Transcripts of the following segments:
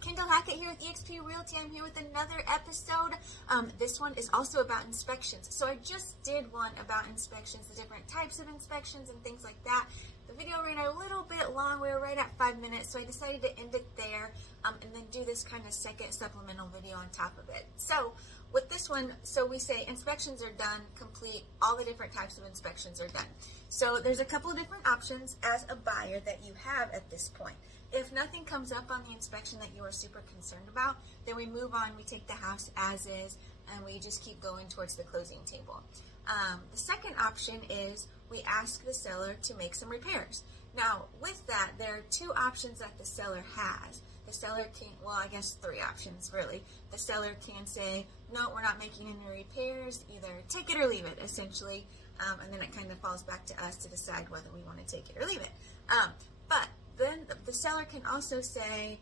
Kendall Hackett here with eXp Realty. I'm here with another episode. This one is also about inspections. So I just did one about inspections, the different types of inspections and things like that. The video ran a little bit long. We were right at 5 minutes, so I decided to end it there and then do this kind of second supplemental video on top of it. So with this one, so we say inspections are done, complete, all the different types of inspections are done. So there's a couple of different options as a buyer that you have at this point. If nothing comes up on the inspection that you are super concerned about, then we move on, we take the house as is, and we just keep going towards the closing table. The second option is we ask the seller to make some repairs. Now, with that, there are two options that the seller has. The seller can, well, I guess three options, really. The seller can say, no, we're not making any repairs, either take it or leave it, essentially, and then it kind of falls back to us to decide whether we want to take it or leave it. But then the seller can also say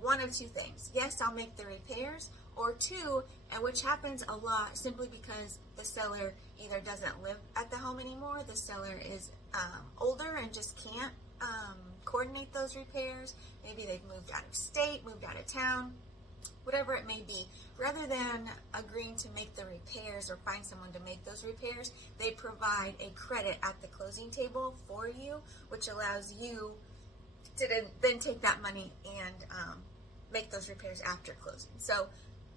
one of two things. Yes, I'll make the repairs, or two, and which happens a lot simply because the seller either doesn't live at the home anymore, the seller is older and just can't coordinate those repairs. Maybe they've moved out of state, moved out of town, whatever it may be. Rather than agreeing to make the repairs or find someone to make those repairs, they provide a credit at the closing table for you, which allows you to then take that money and make those repairs after closing. So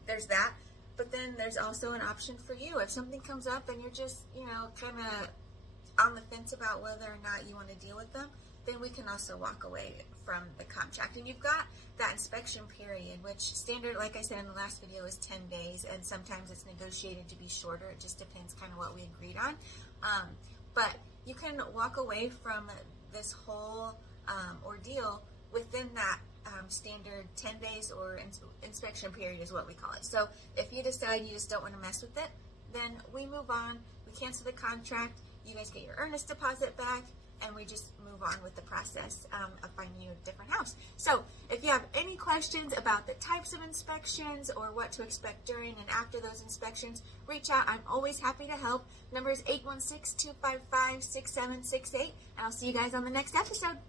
there's that. But then there's also an option for you. If something comes up and you're just, kind of on the fence about whether or not you want to deal with them, then we can also walk away from the contract. And you've got that inspection period, which standard, like I said in the last video, is 10 days, and sometimes it's negotiated to be shorter. It just depends kind of what we agreed on. But you can walk away from this whole ordeal within that standard 10 days or inspection period is what we call it. So if you decide you just don't want to mess with it, then we move on, we cancel the contract, you guys get your earnest deposit back, and we just move on with the process of finding you a different house. So if you have any questions about the types of inspections or what to expect during and after those inspections, reach out. I'm always happy to help. Number is 816-255-6768, and I'll see you guys on the next episode.